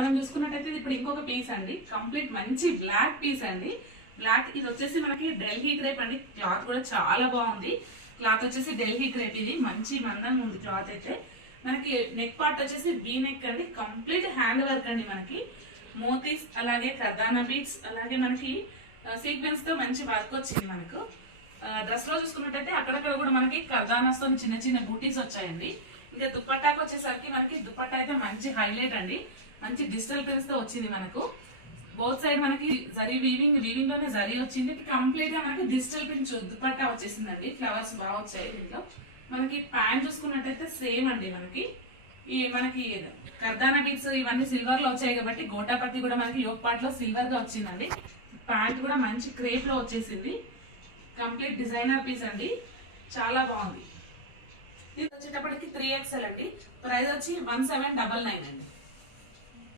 మనం చూసుకున్నట్టయితే ఇప్పుడు ఇంకొక పీస్ అండి, కంప్లీట్ మంచి బ్లాక్ పీస్ అండి. బ్లాక్ ఇది వచ్చేసి మనకి ఢిల్లీ క్రేప్ అండి. క్లాత్ కూడా చాలా బాగుంది. క్లాత్ వచ్చేసి ఢిల్లీ క్రేప్, ఇది మంచి మందంగా ఉంది క్లాత్ అయితే. మనకి నెక్ పార్ట్ వచ్చేసి వీ నెక్ అండి, కంప్లీట్ హ్యాండ్ వర్క్ అండి. మనకి మోతీస్ అలాగే కర్దానా బీట్స్ అలాగే మనకి సీక్వెన్స్ తో మంచి వర్క్ వచ్చింది. మనకు డ్రెస్ లో చూసుకున్నట్టయితే అక్కడక్కడ కూడా మనకి కర్దానాస్ తో చిన్న చిన్న బూటీస్ వచ్చాయండి. ఇంకా దుపట్టాకు వచ్చేసరికి మనకి దుపట్టా అయితే మంచి హైలైట్ అండి, మంచి డిజిటల్ ప్రింట్స్ తో వచ్చింది. మనకు బోత్ సైడ్ మనకి జరీ వీవింగ్ లోనే జరీ వచ్చింది. కంప్లీట్ గా మనకి డిజిటల్ ప్రింట్ దుపట్టా వచ్చేసిందండి. ఫ్లవర్స్ బాగా వచ్చాయి దీంట్లో. మనకి ప్యాంట్ చూసుకున్నట్టయితే సేమ్ అండి. మనకి కర్దానా బీట్స్ ఇవన్నీ సిల్వర్ లో వచ్చాయి కాబట్టి గోటాపత్తి కూడా మనకి యోగ్ పార్ట్ లో సిల్వర్ గా వచ్చిందండి. ప్యాంట్ కూడా మంచి క్రేప్ లో వచ్చేసింది. కంప్లీట్ డిజైనర్ పీస్ అండి, చాలా బాగుంది. ఇది వచ్చేటప్పటికి 3XL అండి. ప్రైస్ వచ్చి 1799 అండి.